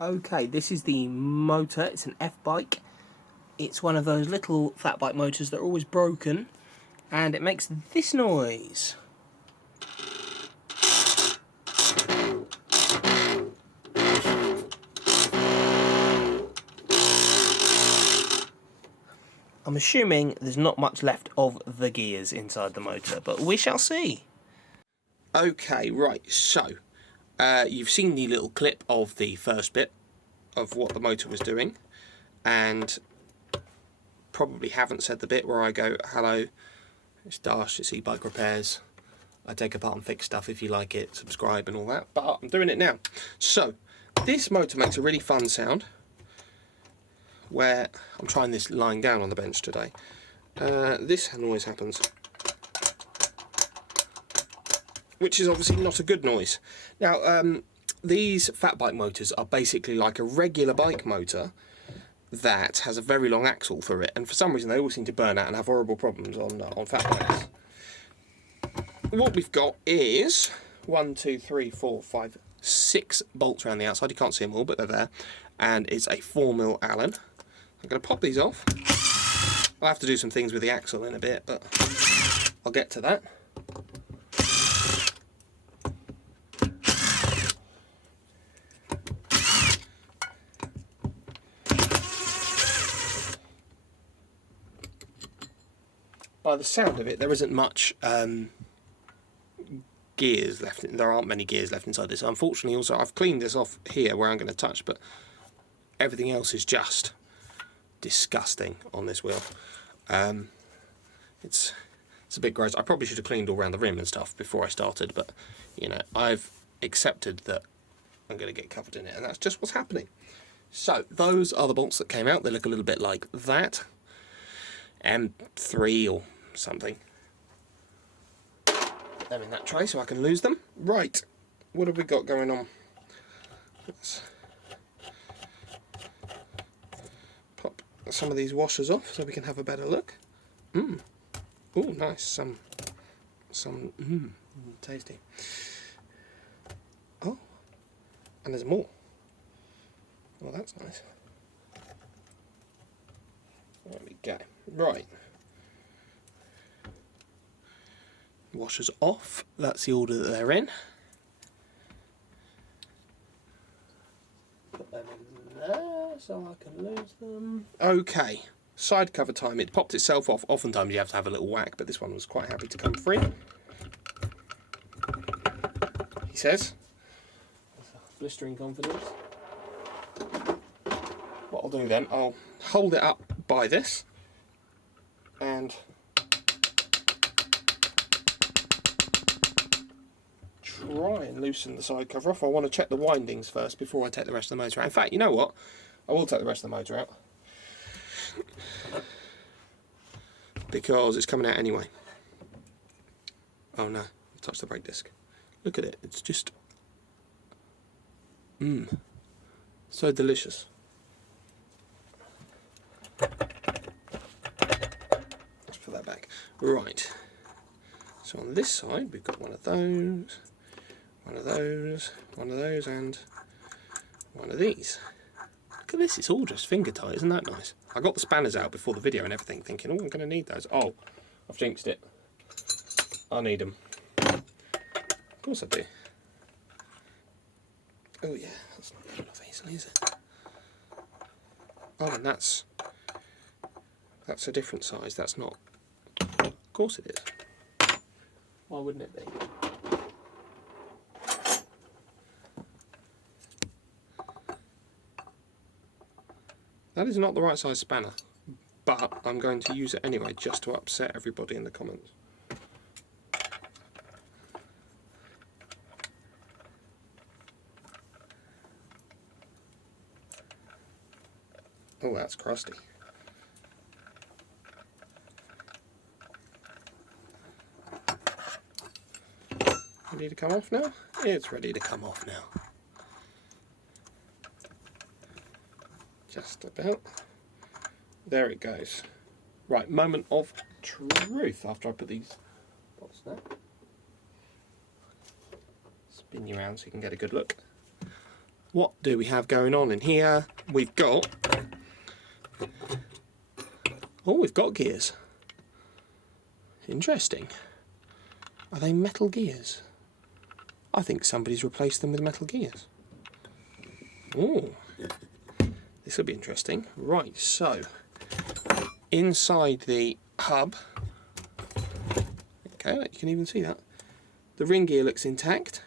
Okay, this is the motor. It's an Effbike. It's one of those little fat bike motors that are always broken, and it makes this noise. I'm assuming there's not much left of the gears inside the motor, but we shall see. Okay, right, so you've seen the little clip of the first bit of what the motor was doing, and probably haven't said the bit where I go, hello, it's Dash, it's Effbike Repairs, I take apart and fix stuff, if you like it, subscribe and all that, but I'm doing it now. So, this motor makes a really fun sound, where I'm trying this lying down on the bench today. This noise happens, which is obviously not a good noise. Now, these fat bike motors are basically like a regular bike motor that has a very long axle for it, and for some reason they all seem to burn out and have horrible problems on fat bikes. What we've got is 1, 2, 3, 4, 5, 6 bolts around the outside. You can't see them all, but they're there, and it's a 4mm Allen. I'm going to pop these off. I'll have to do some things with the axle in a bit, but I'll get to that. By the sound of it, there isn't much gears left. There aren't many gears left inside this. Unfortunately, also, I've cleaned this off here where I'm going to touch, but everything else is just disgusting on this wheel. It's a bit gross. I probably should have cleaned all around the rim and stuff before I started, but you know, I've accepted that I'm going to get covered in it, and that's just what's happening. So those are the bolts that came out. They look a little bit like that. M3 or something. Put them in that tray so I can lose them. Right, what have we got going on? Let's pop some of these washers off so we can have a better look. Oh, nice. Some tasty. Oh, and there's more. Well, that's nice. There we go. Right. Washers off. That's the order that they're in. Put them in there so I can lose them. Okay. Side cover time. It popped itself off. Oftentimes you have to have a little whack, but this one was quite happy to come free. He says. Blistering confidence. What I'll do then, I'll hold it up by this and try and loosen the side cover off. I want to check the windings first before I take the rest of the motor out. In fact, you know what? I will take the rest of the motor out because it's coming out anyway. Oh no, I've touched the brake disc. Look at it, it's just so delicious. Let's put that back. Right, so on this side we've got one of those, one of those, one of those, and one of these. Look at this, it's all just finger tight, isn't that nice? I got the spanners out before the video and everything thinking, oh, I'm going to need those. Oh, I've jinxed it. I need them. Of course I do. Oh yeah, that's not coming off easily, is it? Oh, and that's a different size, that's not... Of course it is. Why wouldn't it be? That is not the right size spanner, but I'm going to use it anyway just to upset everybody in the comments. Oh, that's crusty. Ready to come off now? It's ready to come off now. Just about. There it goes. Right, moment of truth after I put these bolts there. Spin you around so you can get a good look. What do we have going on in here? We've got... Oh, we've got gears. Interesting. Are they metal gears? I think somebody's replaced them with metal gears. Oh, this will be interesting. Right, so inside the hub, okay, you can even see that. The ring gear looks intact.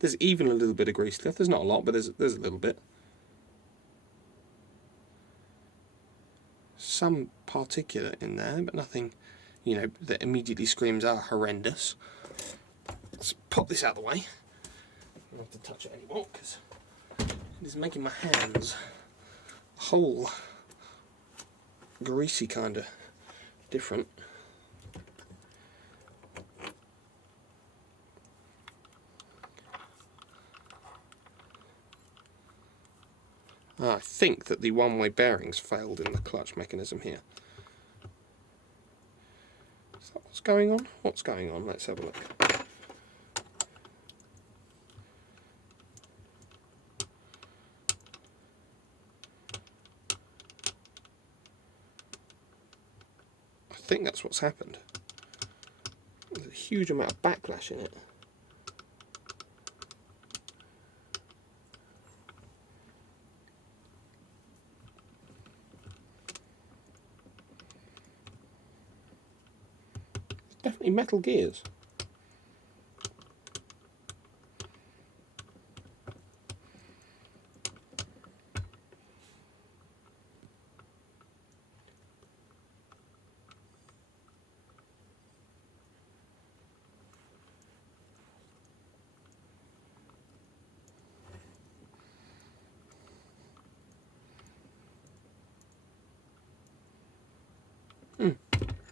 There's even a little bit of grease left. There's not a lot, but there's a little bit. Some particulate in there, but nothing, you know, that immediately screams, "Ah, horrendous." Let's pop this out of the way. I don't have to touch it anymore because it is making my hands a whole greasy kind of different. I think that the one-way bearings failed in the clutch mechanism here. Is that what's going on? What's going on? Let's have a look. I think that's what's happened. There's a huge amount of backlash in it. Definitely metal gears.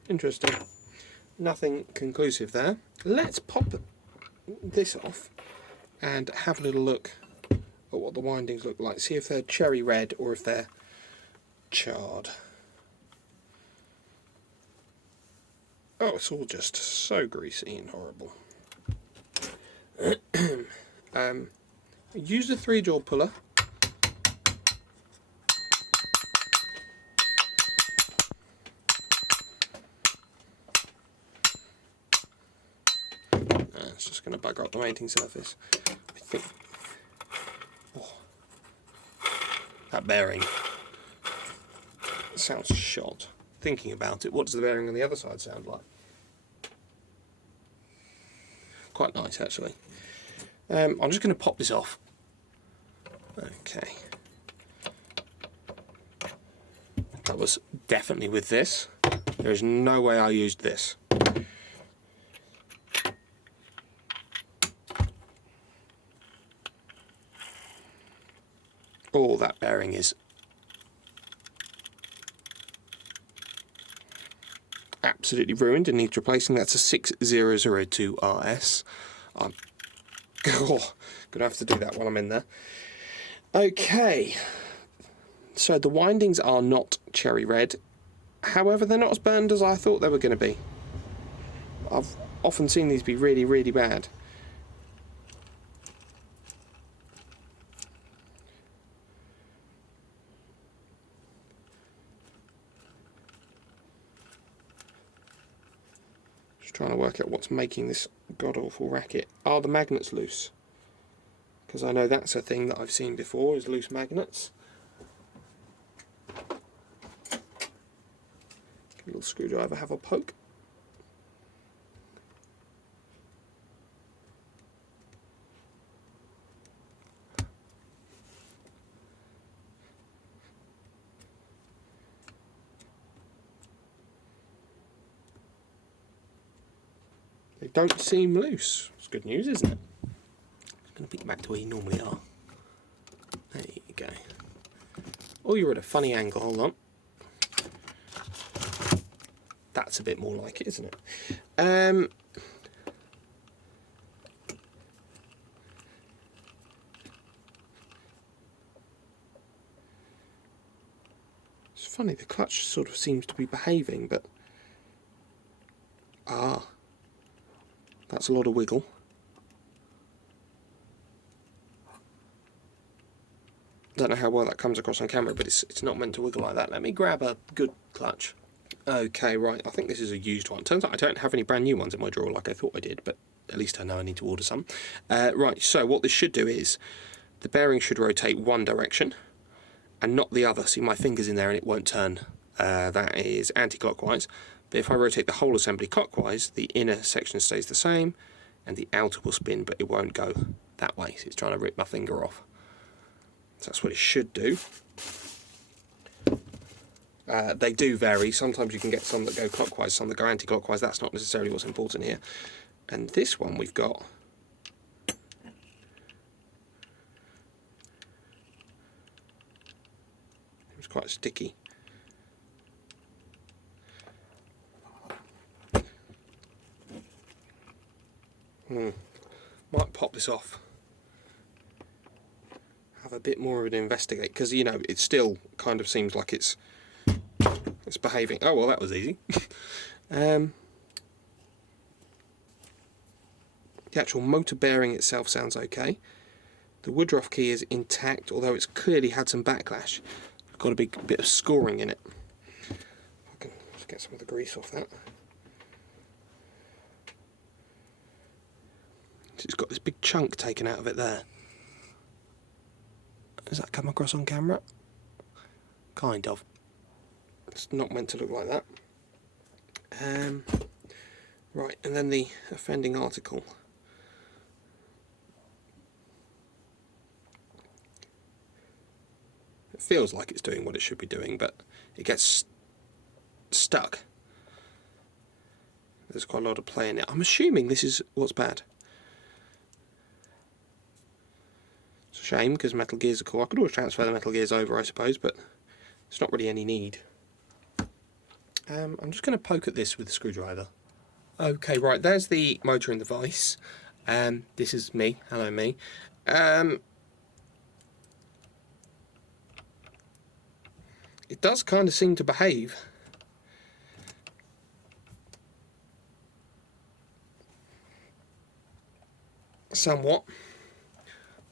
Interesting. Nothing conclusive there. Let's pop this off and have a little look at what the windings look like. See if they're cherry red or if they're charred. Oh, it's all just so greasy and horrible. Use the 3-jaw puller. It's just going to bugger up the mating surface. I think. Oh, that bearing sounds shot. Thinking about it, what does the bearing on the other side sound like? Quite nice, actually. I'm just going to pop this off. Okay. That was definitely with this. There is no way I used this. Oh, that bearing is absolutely ruined and needs replacing. That's a 6002 RS. I'm gonna have to do that while I'm in there. Okay, so the windings are not cherry red. However, they're not as burned as I thought they were going to be. I've often seen these be really, really bad. Trying to work out what's making this god-awful racket. Are the magnets loose? Because I know that's a thing that I've seen before, is loose magnets. Give a little screwdriver have a poke. They don't seem loose. It's good news, isn't it? I'm going to pick you back to where you normally are. There you go. Oh, you're at a funny angle. Hold on. That's a bit more like it, isn't it? It's funny, the clutch sort of seems to be behaving, but... Ah. That's a lot of wiggle. Don't know how well that comes across on camera, but it's not meant to wiggle like that. Let me grab a good clutch. Okay, right, I think this is a used one. Turns out I don't have any brand new ones in my drawer like I thought I did, but at least I know I need to order some. Right, so what this should do is, the bearing should rotate one direction, and not the other. See, my finger's in there and it won't turn. That is anti-clockwise. But if I rotate the whole assembly clockwise, the inner section stays the same, and the outer will spin, but it won't go that way. So it's trying to rip my finger off. So that's what it should do. They do vary. Sometimes you can get some that go clockwise, some that go anti-clockwise. That's not necessarily what's important here. And this one we've got... It's quite sticky. Might pop this off. Have a bit more of an investigate, because you know it still kind of seems like it's behaving. Oh well, that was easy. The actual motor bearing itself sounds okay. The Woodruff key is intact, although it's clearly had some backlash. It's got a big bit of scoring in it. I can just get some of the grease off that. It's got this big chunk taken out of it there. Does that come across on camera? Kind of. It's not meant to look like that. Right, and then the offending article. It feels like it's doing what it should be doing, but it gets stuck. There's quite a lot of play in it. I'm assuming this is what's bad. It's a shame, because metal gears are cool. I could always transfer the metal gears over, I suppose, but there's not really any need. I'm just going to poke at this with a screwdriver. Okay, right, there's the motor in the vise. This is me. Hello, me. It does kind of seem to behave. Somewhat.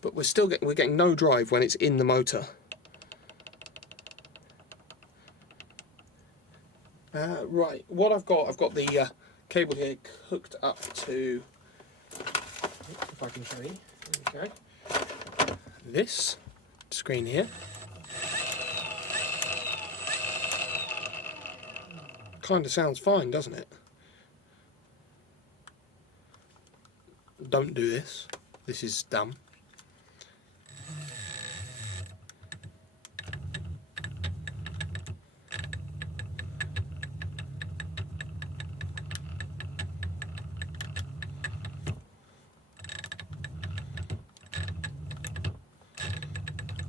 But we're getting no drive when it's in the motor. Right, what I've got the cable here hooked up to, if I can show you, okay, this screen here. Kind of sounds fine, doesn't it? Don't do this. This is dumb.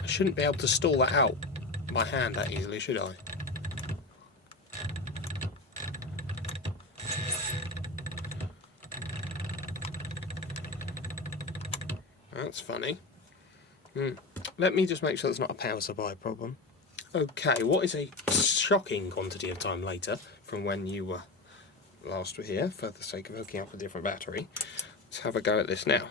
I shouldn't be able to stall that out by hand that easily, should I? That's funny. Let me just make sure that's not a power supply problem. Okay, what is a shocking quantity of time later from when you were last were here, for the sake of hooking up a different battery? Let's have a go at this now.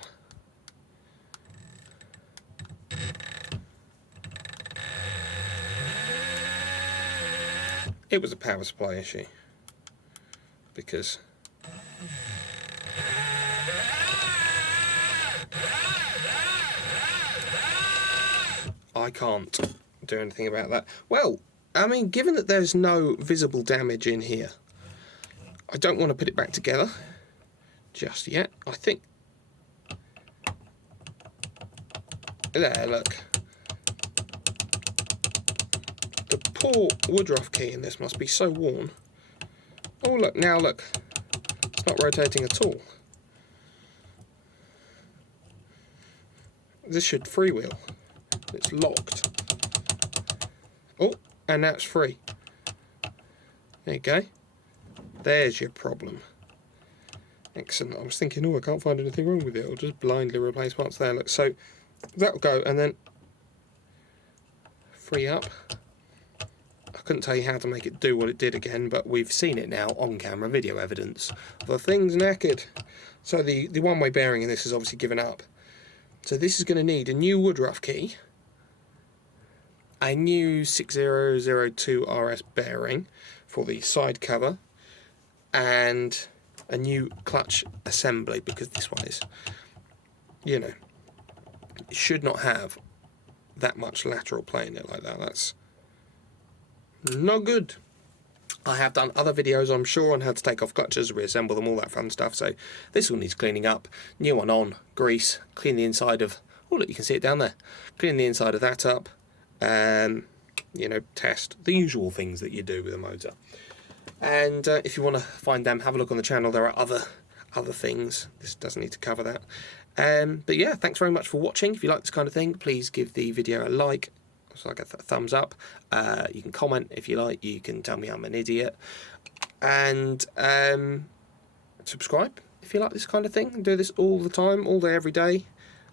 It was a power supply issue, because I can't do anything about that. Well, I mean, given that there's no visible damage in here, I don't want to put it back together just yet. I think... There, look. The poor Woodruff key in this must be so worn. Oh, look, now look. It's not rotating at all. This should freewheel. It's locked. Oh, and that's free. There you go. There's your problem. Excellent. I was thinking, oh, I can't find anything wrong with it. I'll just blindly replace parts there. Look, so that'll go, and then free up. I couldn't tell you how to make it do what it did again, but we've seen it now on camera, video evidence. The thing's knackered. So the one-way bearing in this is obviously given up. So this is going to need a new Woodruff key. a new 6002 RS bearing for the side cover, and a new clutch assembly, because this one is, you know, it should not have that much lateral play in it like that. That's not good. I have done other videos, I'm sure, on how to take off clutches, reassemble them, all that fun stuff, so this one needs cleaning up. New one on, grease, clean the inside of, oh look, you can see it down there, clean the inside of that up, you know, test, the usual things that you do with a motor. And if you want to find them, have a look on the channel. There are other things. This doesn't need to cover that. But yeah, thanks very much for watching. If you like this kind of thing, please give the video a like, so I get a thumbs up. You can comment if you like. You can tell me I'm an idiot. And subscribe if you like this kind of thing. I do this all the time, all day, every day.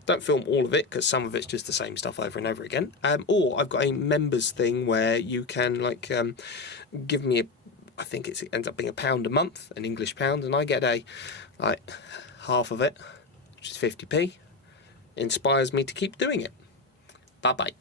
Don't film all of it because some of it's just the same stuff over and over again. Or I've got a members thing where you can like give me I think it ends up being £1 a month, an English pound, and I get like half of it, which is 50p. Inspires me to keep doing it. Bye bye.